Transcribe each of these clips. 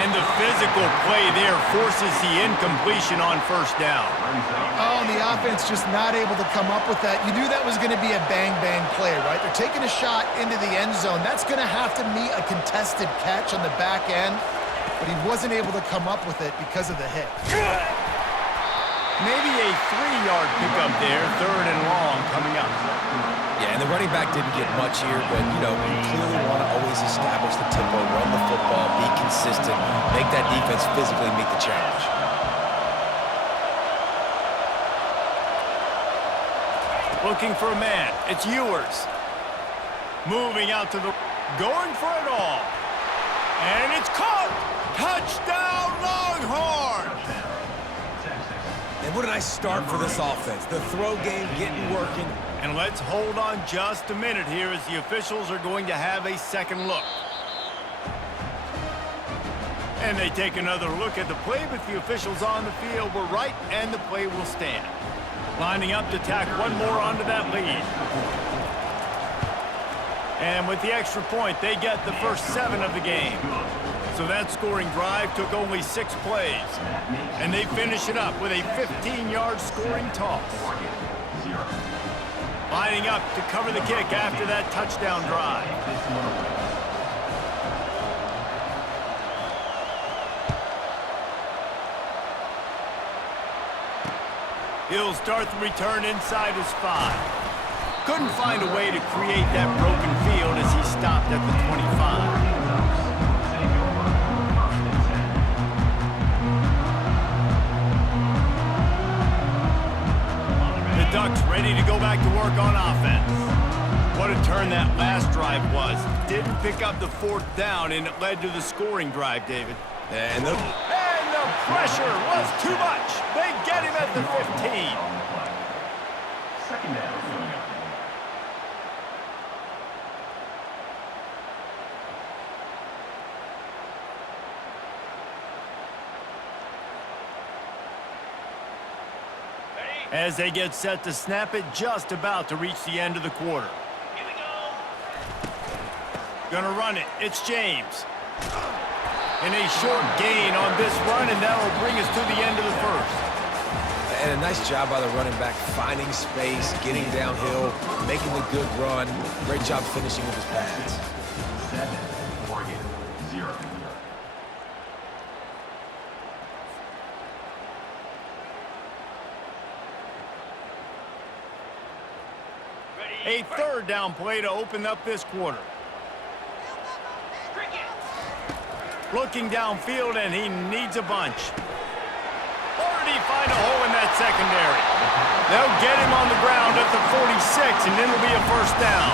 And the physical play there forces the incompletion on first down. Oh, and the offense just not able to come up with that. You knew that was going to be a bang-bang play, right? They're taking a shot into the end zone. That's going to have to meet a contested catch on the back end, but he wasn't able to come up with it because of the hit. Maybe a 3-yard pickup there, third and long coming up. Yeah, and the running back didn't get much here, but, you clearly want to always establish the tempo, run the football, be consistent, make that defense physically meet the challenge. Looking for a man. It's Ewers. Moving out to the... Going for it all. And it's caught! Touchdown, Longhorns! And what a nice start for this offense. The throw game getting working. And let's hold on just a minute here as the officials are going to have a second look. And they take another look at the play, but the officials on the field were right, and the play will stand. Lining up to tack one more onto that lead. And with the extra point, they get the first 7 of the game. So that scoring drive took only 6 plays. And they finish it up with a 15-yard scoring toss. Lining up to cover the kick after that touchdown drive. He'll start the return inside his 5. Couldn't find a way to create that broken field as he stopped at the 25. Ducks ready to go back to work on offense. What a turn that last drive was. Didn't pick up the 4th down, and it led to the scoring drive, David. And the pressure was too much. They get him at the 15. Second down. As they get set to snap it, just about to reach the end of the quarter. Here we go. Gonna run it. It's James. And a short gain on this run, and that'll bring us to the end of the first. And a nice job by the running back, finding space, getting downhill, making the good run. Great job finishing with his pads. 7, Oregon, 0. A 3rd down play to open up this quarter. Looking downfield, and he needs a bunch. Or did he find a hole in that secondary? They'll get him on the ground at the 46, and then it'll be a first down.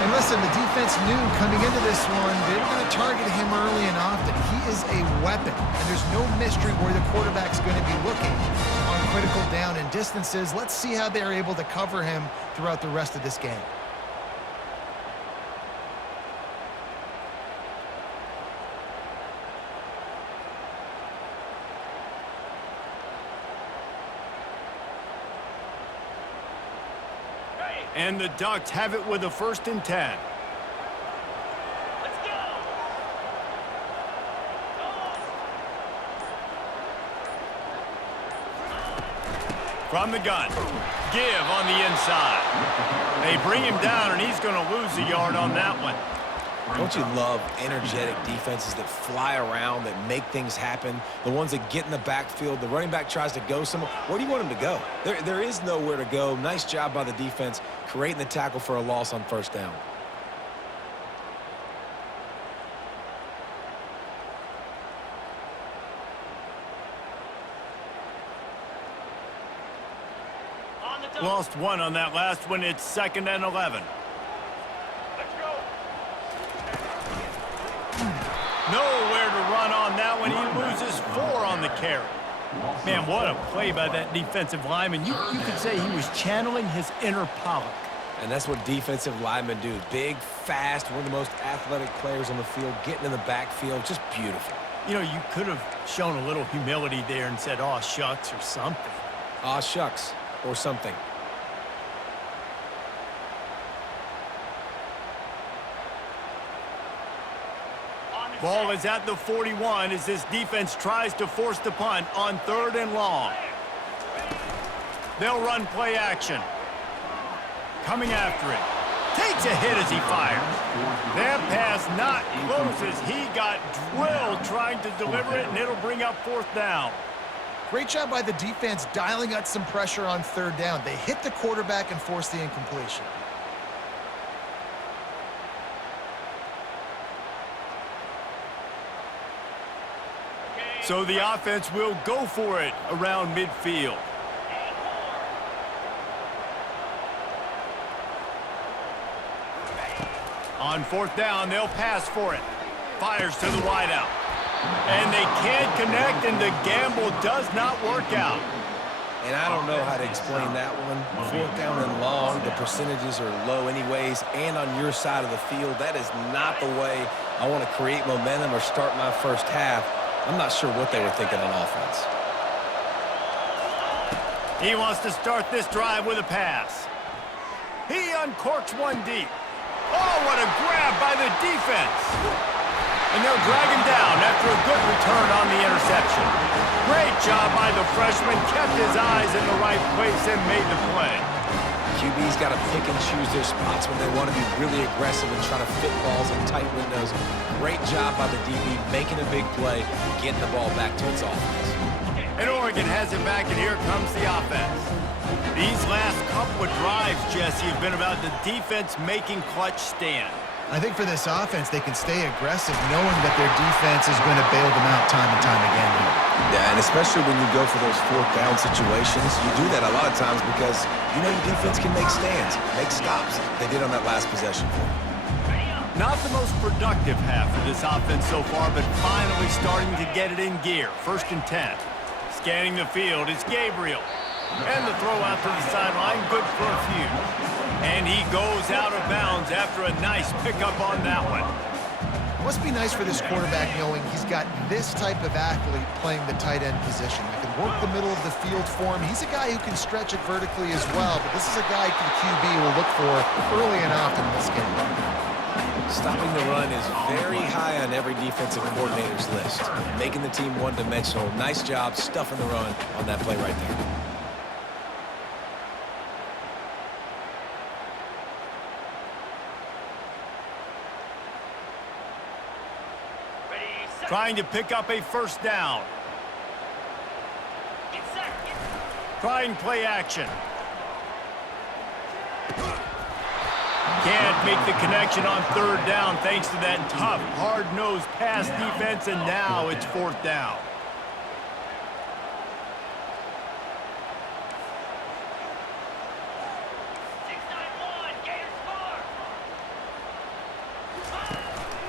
And listen, the defense knew coming into this one, they were going to target him early and often. He is a weapon, and there's no mystery where the quarterback's going to be looking on critical down and distances. Let's see how they're able to cover him throughout the rest of this game. And the Ducks have it with a 1st and 10. Let's go. From the gun. Give on the inside. They bring him down, and he's going to lose a yard on that one. Don't you love energetic defenses that fly around, that make things happen? The ones that get in the backfield, the running back tries to go somewhere. Where do you want him to go? There is nowhere to go. Nice job by the defense, creating the tackle for a loss on first down. Lost 1 on that last one. It's 2nd and 11. Nowhere to run on that one. He loses 4 on the carry. Man, what a play by that defensive lineman. You could say he was channeling his inner Pollock. And that's what defensive linemen do. Big, fast, one of the most athletic players on the field, getting in the backfield, just beautiful. You know, you could have shown a little humility there and said, "Aw, shucks," or something. Aw, shucks, or something. Ball is at the 41 as this defense tries to force the punt on 3rd and long. They'll run play action. Coming after it. Takes a hit as he fires. That pass not close as he got drilled trying to deliver it, and it'll bring up 4th down. Great job by the defense dialing up some pressure on 3rd down. They hit the quarterback and forced the incompletion. So the offense will go for it around midfield. On 4th down, they'll pass for it. Fires to the wideout. And they can't connect, and the gamble does not work out. And I don't know how to explain that one. 4th down and long, the percentages are low anyways, and on your side of the field, that is not the way I want to create momentum or start my first half. I'm not sure what they were thinking on offense. He wants to start this drive with a pass. He uncorks one deep. Oh, what a grab by the defense. And they'll drag him down after a good return on the interception. Great job by the freshman. Kept his eyes in the right place and made the play. QB's got to pick and choose their spots when they want to be really aggressive and try to fit balls in tight windows. Great job by the DB making a big play, getting the ball back to its offense. And Oregon has it back, and here comes the offense. These last couple of drives, Jesse, have been about the defense making clutch stand. I think for this offense, they can stay aggressive knowing that their defense is going to bail them out time and time again here. Yeah, and especially when you go for those 4th down situations, you do that a lot of times because you know your defense can make stands, make stops. They did on that last possession. Not the most productive half of this offense so far, but finally starting to get it in gear. 1st and 10. Scanning the field, it's Gabriel. And the throw out to the sideline, good for a few. And he goes out of bounds after a nice pickup on that one. Must be nice for this quarterback knowing he's got this type of athlete playing the tight end position. He can work the middle of the field for him. He's a guy who can stretch it vertically as well, but this is a guy the QB will look for early and often in this game. Stopping the run is very high on every defensive coordinator's list. Making the team one-dimensional. Nice job stuffing the run on that play right there. Trying to pick up a 1st down. Trying play action. Can't make the connection on 3rd down thanks to that tough, hard-nosed pass defense, and now it's 4th down.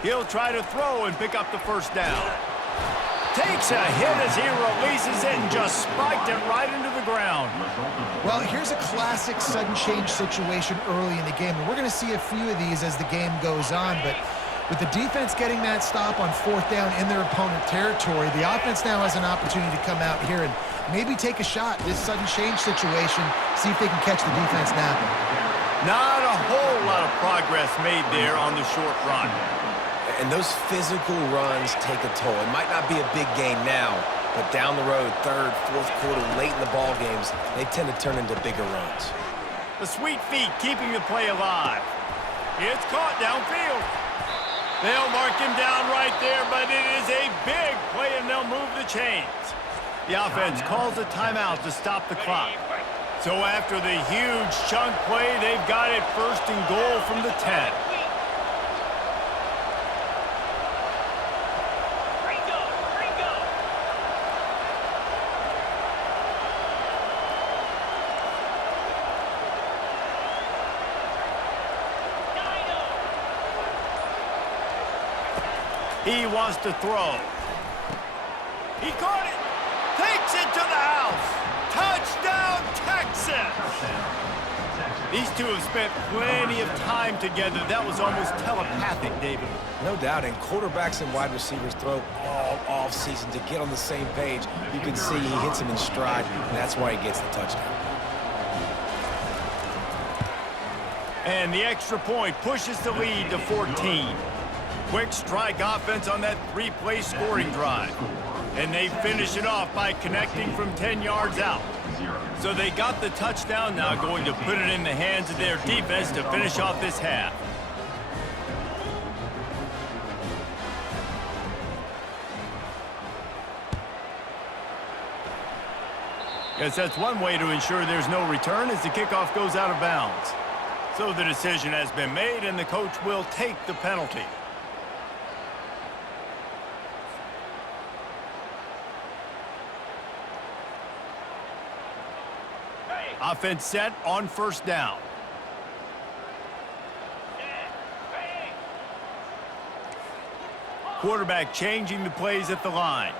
He'll try to throw and pick up the 1st down. Takes a hit as he releases it and just spiked it right into the ground. Well, here's a classic sudden change situation early in the game, and we're going to see a few of these as the game goes on, but with the defense getting that stop on 4th down in their opponent territory, the offense now has an opportunity to come out here and maybe take a shot at this sudden change situation, see if they can catch the defense napping. Not a whole lot of progress made there on the short run. And those physical runs take a toll. It might not be a big gain now, but down the road, 3rd, 4th quarter, late in the ball games, they tend to turn into bigger runs. The sweet feet keeping the play alive. It's caught downfield. They'll mark him down right there, but it is a big play, and they'll move the chains. The offense calls a timeout to stop the clock. So after the huge chunk play, they've got it 1st and goal from the 10. He wants to throw. He caught it. Takes it to the house. Touchdown, Texas. These two have spent plenty of time together. That was almost telepathic, David. No doubt, and quarterbacks and wide receivers throw all off-season to get on the same page. You can see he hits him in stride, and that's why he gets the touchdown. And the extra point pushes the lead to 14. Quick strike offense on that three-play scoring drive. And they finish it off by connecting from 10 yards out. So they got the touchdown, now going to put it in the hands of their defense to finish off this half. Guess that's one way to ensure there's no return as the kickoff goes out of bounds. So the decision has been made and the coach will take the penalty. Offense set on first down. Quarterback changing the plays at the line.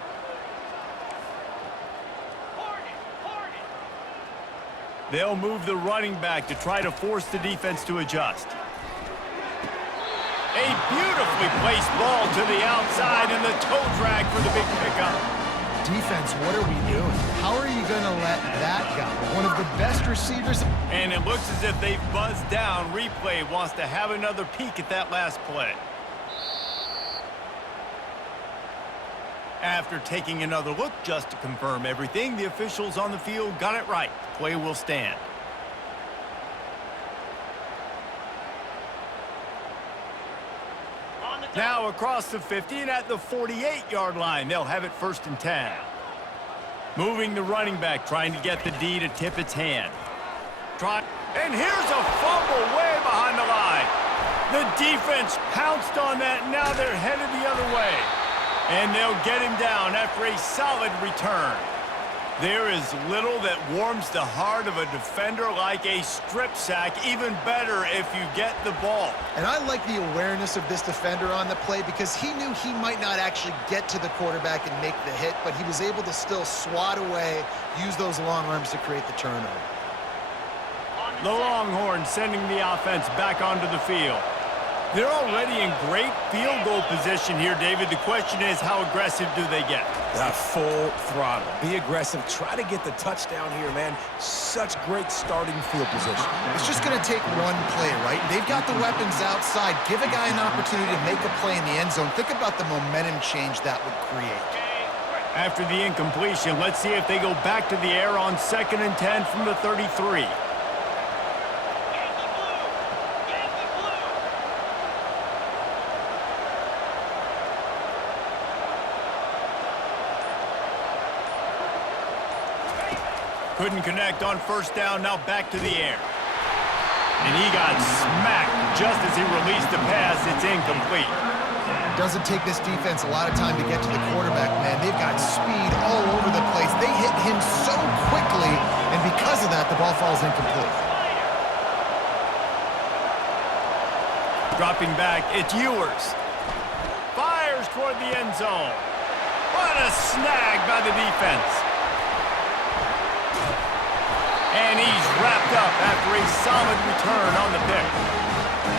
They'll move the running back to try to force the defense to adjust. A beautifully placed ball to the outside and the toe drag for the big pickup. Defense, what are we doing? How are you going to let that guy, one of the best receivers? And it looks as if they've buzzed down. Replay wants to have another peek at that last play. After taking another look just to confirm everything, the officials on the field got it right. Play will stand. Now across the 50 and at the 48-yard line, they'll have it 1st and 10. Moving the running back, trying to get the D to tip its hand. And here's a fumble way behind the line. The defense pounced on that, and now they're headed the other way. And they'll get him down after a solid return. There is little that warms the heart of a defender like a strip sack, even better if you get the ball. And I like the awareness of this defender on the play because he knew he might not actually get to the quarterback and make the hit, but he was able to still swat away, use those long arms to create the turnover. The Longhorns sending the offense back onto the field. They're already in great field goal position here, David. The question is, how aggressive do they get? Full throttle. Be aggressive. Try to get the touchdown here, man. Such great starting field position. It's just going to take one play, right? They've got the weapons outside. Give a guy an opportunity to make a play in the end zone. Think about the momentum change that would create. After the incompletion, let's see if they go back to the air on 2nd and 10 from the 33. Couldn't connect on 1st down, now back to the air. And he got smacked just as he released the pass. It's incomplete. Doesn't take this defense a lot of time to get to the quarterback, man. They've got speed all over the place. They hit him so quickly, and because of that, the ball falls incomplete. Dropping back, it's Ewers. Fires toward the end zone. What a snag by the defense. And he's wrapped up after a solid return on the pick.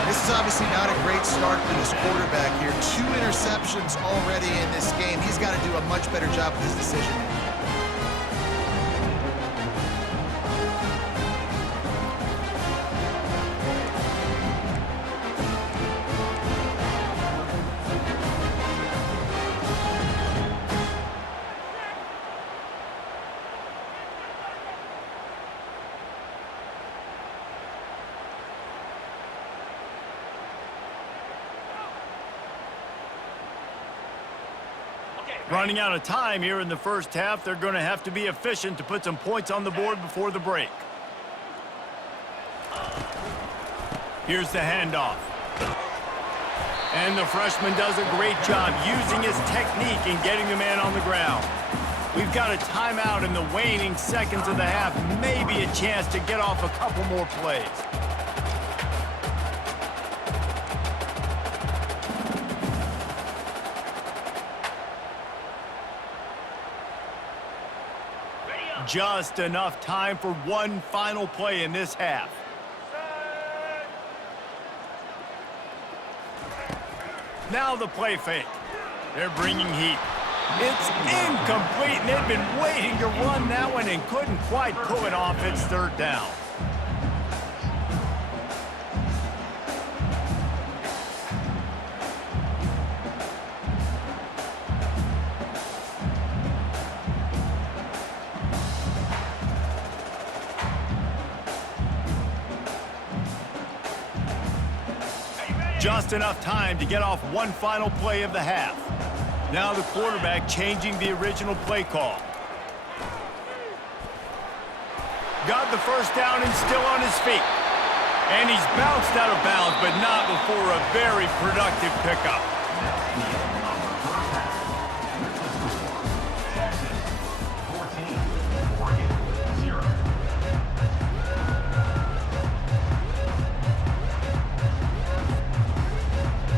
This is obviously not a great start for this quarterback here. 2 interceptions already in this game. He's got to do a much better job with his decision-making. Running out of time here in the first half, they're going to have to be efficient to put some points on the board before the break. Here's the handoff. And the freshman does a great job using his technique and getting the man on the ground. We've got a timeout in the waning seconds of the half, maybe a chance to get off a couple more plays. Just enough time for one final play in this half. Now the play fake. They're bringing heat. It's incomplete, and they've been waiting to run that one and couldn't quite pull it off. It's 3rd down. Just enough time to get off one final play of the half. Now the quarterback changing the original play call. Got the first down and still on his feet. And he's bounced out of bounds, but not before a very productive pickup.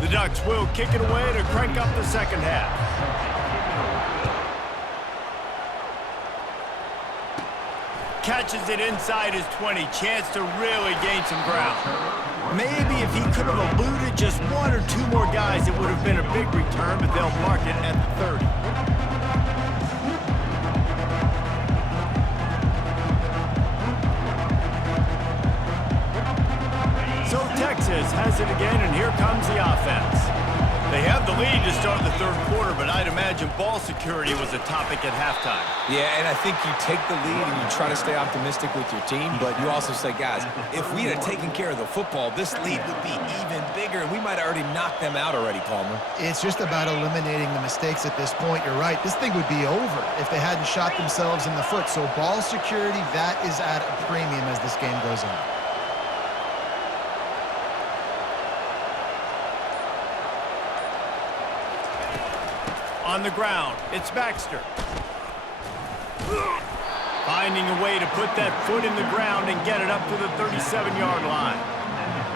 The Ducks will kick it away to crank up the second half. Catches it inside his 20. Chance to really gain some ground. Maybe if he could have eluded just one or two more guys, it would have been a big return, but they'll mark it at the 30. So Texas has it again, and here comes the offense. They have the lead to start the third quarter, but I'd imagine ball security was a topic at halftime. Yeah, and I think you take the lead and you try to stay optimistic with your team, but you also say, guys, if we had taken care of the football, this lead would be even bigger, and we might have already knocked them out already, Palmer. It's just about eliminating the mistakes at this point. You're right. This thing would be over if they hadn't shot themselves in the foot. So ball security, that is at a premium as this game goes on. On the ground, it's Baxter. Finding a way to put that foot in the ground and get it up to the 37-yard line.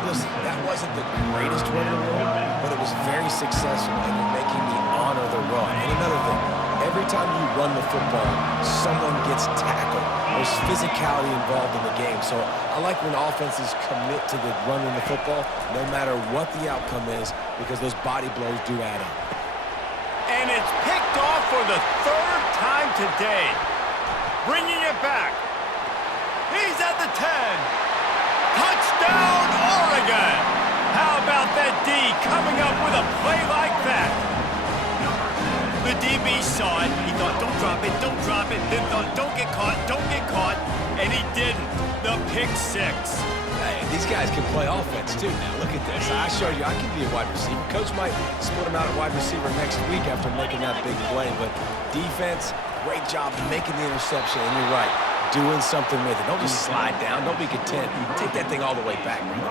Listen, that wasn't the greatest run in the world, but it was very successful in making me honor the run. And another thing, every time you run the football, someone gets tackled. There's physicality involved in the game. So I like when offenses commit to the running the football, no matter what the outcome is, because those body blows do add up. And it's picked off for the third time today. Bringing it back. He's at the 10. Touchdown, Oregon! How about that D coming up with a play like that? The DB saw it. He thought, don't drop it, don't drop it. Then thought, don't get caught, don't get caught. And he didn't. The pick six. Hey, these guys can play offense, too. Now, look at this. I showed you I can be a wide receiver. Coach might split him out at wide receiver next week after making that big play. But defense, great job making the interception. And you're right, doing something with it. Don't just slide down. Don't be content. Take that thing all the way back, man.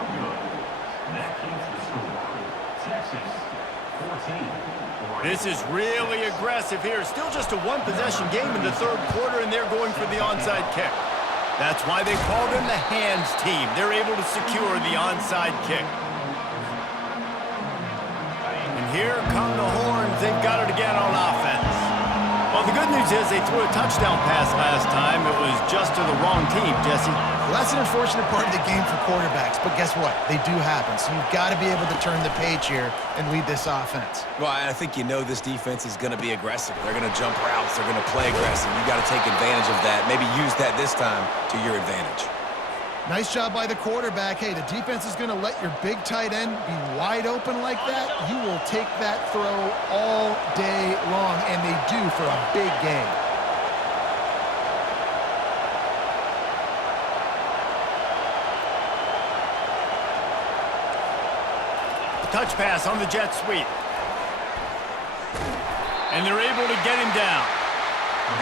This is really aggressive here. Still just a one-possession game in the third quarter, and they're going for the onside kick. That's why they called them the hands team. They're able to secure the onside kick. And here come the horns. They've got it again on offense. Well, the good news is they threw a touchdown pass last time. It was just to the wrong team, Jesse. Well, that's an unfortunate part of the game for quarterbacks, but guess what? They do happen. So you've got to be able to turn the page here and lead this offense. Well, I think you know this defense is going to be aggressive. They're going to jump routes. They're going to play aggressive. You got to take advantage of that. Maybe use that this time to your advantage. Nice job by the quarterback. Hey, the defense is going to let your big tight end be wide open like that. You will take that throw all day long, and they do for a big game. Touch pass on the jet sweep. And they're able to get him down.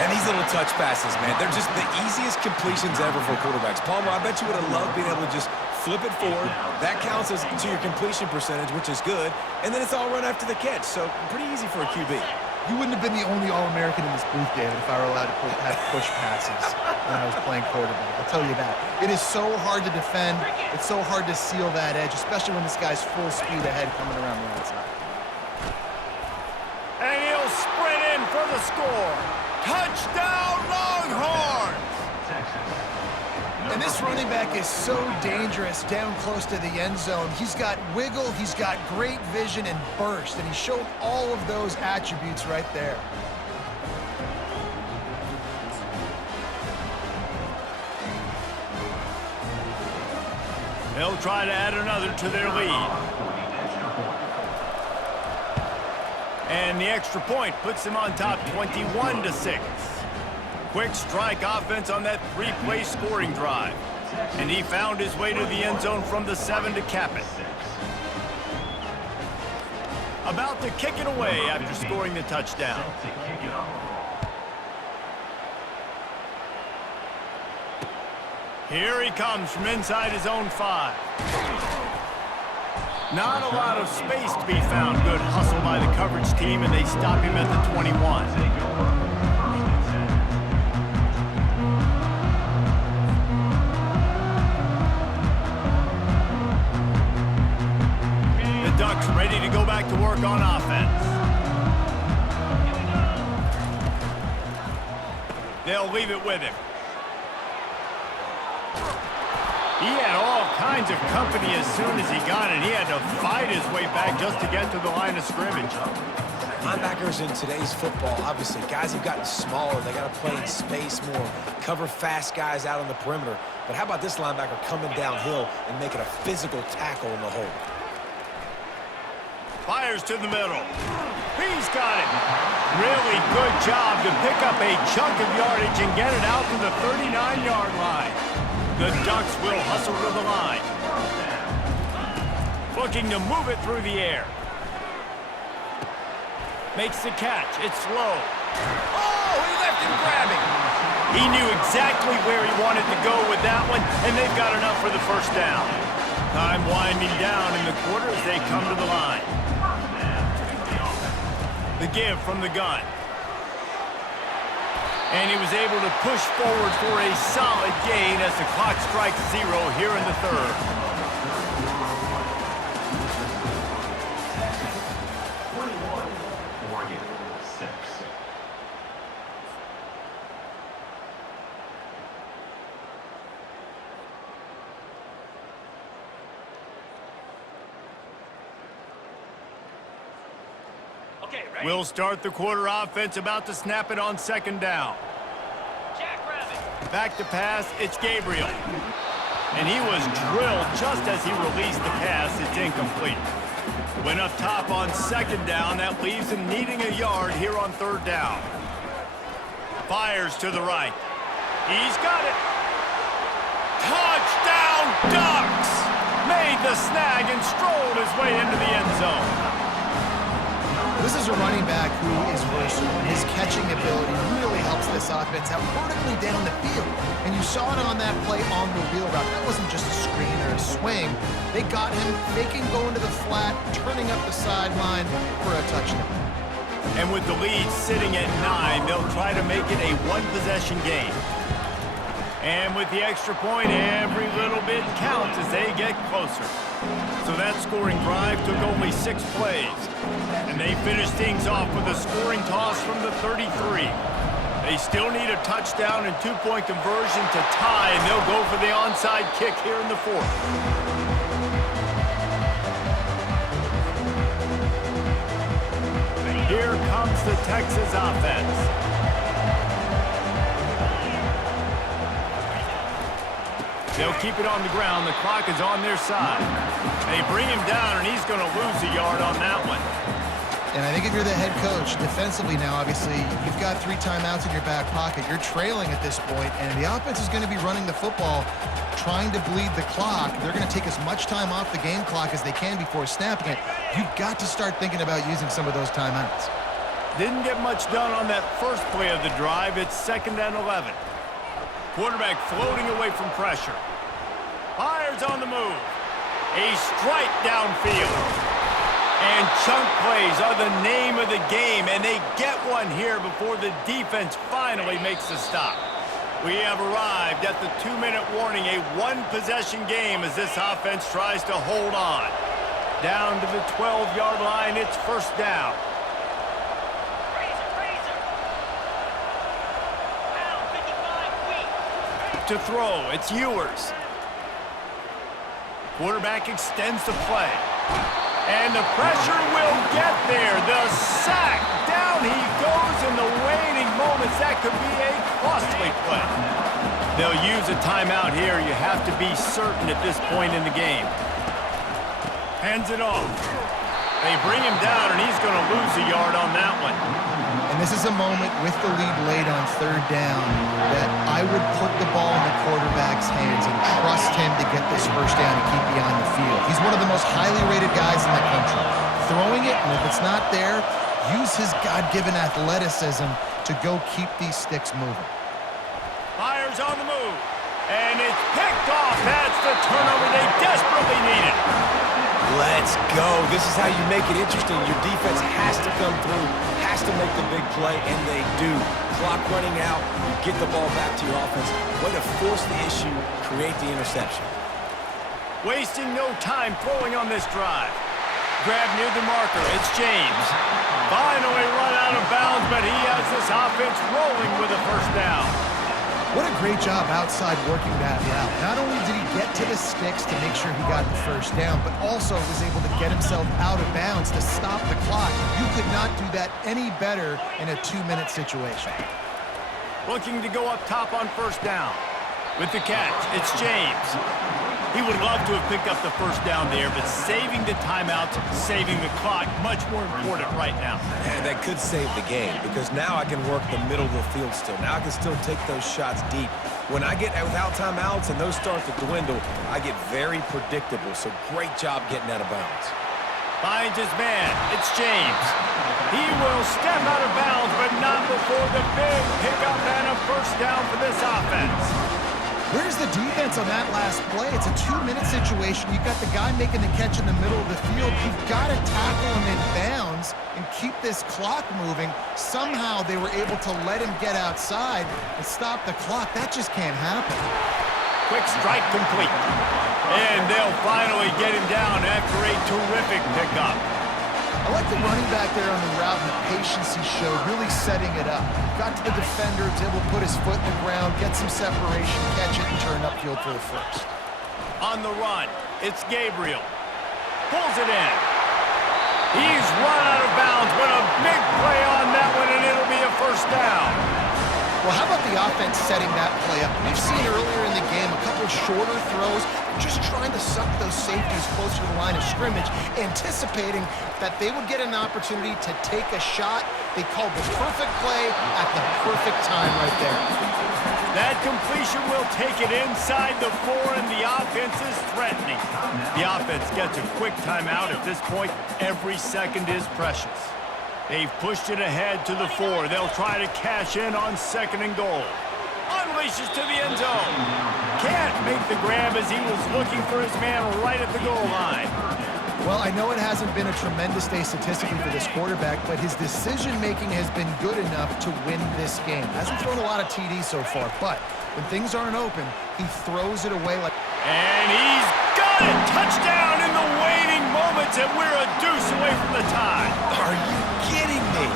And these little touch passes, man, they're just the easiest completions ever for quarterbacks. Palmer, I bet you would have loved being able to just flip it forward. That counts as to your completion percentage, which is good. And then it's all run after the catch, so pretty easy for a QB. You wouldn't have been the only All-American in this booth, David, if I were allowed to have push passes when I was playing quarterback. I'll tell you that. It is so hard to defend. It's so hard to seal that edge, especially when this guy's full speed ahead coming around the outside. And he'll sprint in for the score. Touchdown, Longhorns! And this running back is so dangerous down close to the end zone. He's got wiggle, he's got great vision and burst, and he showed all of those attributes right there. They'll try to add another to their lead. And the extra point puts them on top 21-6. Quick strike offense on that three-play scoring drive. And he found his way to the end zone from the 7 to cap it. About to kick it away after scoring the touchdown. Set to kick it off. Here he comes from inside his own 5. Not a lot of space to be found. Good hustle by the coverage team, and they stop him at the 21. Take over. First and 10. The Ducks ready to go back to work on offense. They'll leave it with him. He had all kinds of company as soon as he got it. He had to fight his way back just to get to the line of scrimmage. Linebackers in today's football, obviously, guys have gotten smaller. They got to play in space more, cover fast guys out on the perimeter. But how about this linebacker coming downhill and making a physical tackle in the hole? Fires to the middle. He's got it. Really good job to pick up a chunk of yardage and get it out to the 39-yard line. The Ducks will hustle to the line. Looking to move it through the air. Makes the catch. It's low. Oh, he left him grabbing. He knew exactly where he wanted to go with that one, and they've got enough for the first down. Time winding down in the quarter as they come to the line. The give from the gun. And he was able to push forward for a solid gain as the clock strikes 0 here in the third. Oregon 6. Okay, ready? We'll start the quarter offense, about to snap it on second down. Jackrabbit. Back to pass, it's Gabriel. And he was drilled just as he released the pass. It's incomplete. Went up top on second down. That leaves him needing a yard here on third down. Fires to the right. He's got it. Touchdown, Ducks! Made the snag and strolled his way into the end zone. This is a running back who is versatile, and his catching ability really helps this offense out vertically down the field. And you saw it on that play on the wheel route. That wasn't just a screen or a swing. They got him faking going to the flat, turning up the sideline for a touchdown. And with the lead sitting at 9, they'll try to make it a one-possession game. And with the extra point, every little bit counts as they get closer. So that scoring drive took only 6 plays. And they finished things off with a scoring toss from the 33. They still need a touchdown and 2-point conversion to tie, and they'll go for the onside kick here in the fourth. Here comes the Texas offense. They'll keep it on the ground. The clock is on their side. They bring him down, and he's going to lose a yard on that one. And I think if you're the head coach, defensively now, obviously, you've got 3 timeouts in your back pocket. You're trailing at this point, and the offense is going to be running the football, trying to bleed the clock. They're going to take as much time off the game clock as they can before snapping it. You've got to start thinking about using some of those timeouts. Didn't get much done on that first play of the drive. It's 2nd and 11. Quarterback floating away from pressure. Fires on the move. A strike downfield. And chunk plays are the name of the game, and they get one here before the defense finally makes the stop. We have arrived at the 2-minute warning, a one-possession game as this offense tries to hold on. Down to the 12-yard line, it's first down. To throw, it's Ewers. Quarterback extends the play. And the pressure will get there. The sack. Down he goes in the waning moments. That could be a costly play. They'll use a timeout here. You have to be certain at this point in the game. Hands it off. They bring him down, and he's going to lose a yard on that one. And And this is a moment with the lead late on third down that I would put the ball in the quarterback's hands and trust him to get this first down and keep you on the field. He's one of the most highly rated guys in the country. Throwing it, and if it's not there, use his God-given athleticism to go keep these sticks moving. Fires on the move. And it's picked off. That's the turnover they desperately needed. Let's go. This is how you make it interesting. Your defense has to come through, has to make the big play, and they do. Clock running out, you get the ball back to your offense. Way to force the issue, create the interception. Wasting no time throwing on this drive. Grab near the marker. It's James. Finally run out of bounds, but he has this offense rolling with a first down. What a great job outside working that route. Not only did he get to the sticks to make sure he got the first down, but also was able to get himself out of bounds to stop the clock. You could not do that any better in a 2-minute situation. Looking to go up top on first down. With the catch, it's James. He would love to have picked up the first down there, but saving the timeouts, saving the clock, much more important right now. And that could save the game, because now I can work the middle of the field still. Now I can still take those shots deep. When I get without timeouts and those start to dwindle, I get very predictable. So great job getting out of bounds. Finds his man. It's James. He will step out of bounds, but not before the big pickup and a first down for this offense. Where's the defense on that last play? It's a 2-minute situation. You've got the guy making the catch in the middle of the field. You've got to tackle him in bounds and keep this clock moving. Somehow they were able to let him get outside and stop the clock. That just can't happen. Quick strike complete. And they'll finally get him down after a terrific pickup. I like the running back there on the route and the patience he showed, really setting it up. Got to the defender, was able to put his foot in the ground, get some separation, catch it, and turn upfield for the first. On the run, it's Gabriel. Pulls it in. He's run out of bounds, but a big play on that one, and it'll be a first down. Well, how about the offense setting that play up? We've seen earlier in the game a couple shorter throws, just trying to suck those safeties closer to the line of scrimmage, anticipating that they would get an opportunity to take a shot. They called the perfect play at the perfect time right there. That completion will take it inside the 4, and the offense is threatening. The offense gets a quick timeout. At this point, every second is precious. They've pushed it ahead to the 4. They'll try to cash in on 2nd and goal. Unleashes to the end zone. Can't make the grab as he was looking for his man right at the goal line. Well, I know it hasn't been a tremendous day statistically for this quarterback, but his decision-making has been good enough to win this game. Hasn't thrown a lot of TDs so far, but when things aren't open, he throws it away like... And he's got it! Touchdown in the waning moments, and we're a deuce away from the tie. Are you kidding me?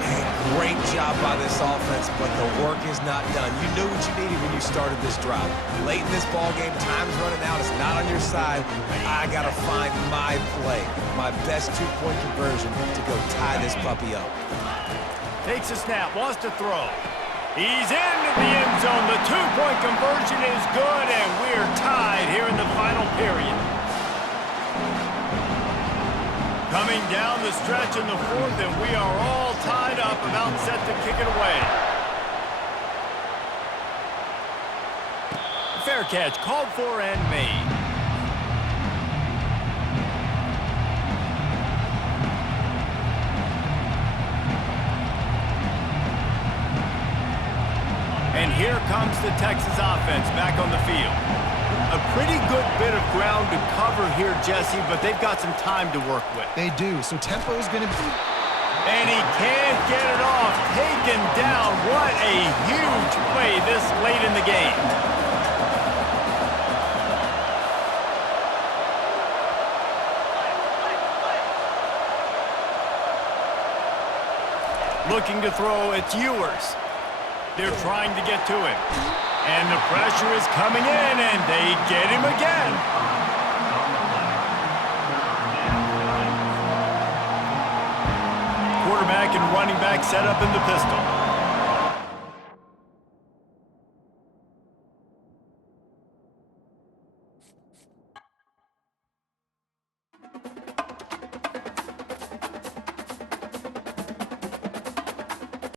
Man, great job by this offense, but the work is not done. You knew what you needed when you started this drive. Late in this ball game, time's running out. It's not on your side. I got to find my play, my best 2-point conversion to go tie this puppy up. Takes a snap, wants to throw. He's into the end zone. The 2-point conversion is good, and we're tied here in the final period. Coming down the stretch in the 4th, and we are all tied up, about set to kick it away. Fair catch called for and made. And here comes the Texas offense back on the field. A pretty good bit of ground to cover here, Jesse, but they've got some time to work with. They do, so tempo is going to be... And he can't get it off. Taken down. What a huge play this late in the game. Looking to throw, it's Ewers. They're trying to get to him. And the pressure is coming in, and they get him again. Quarterback and running back set up in the pistol.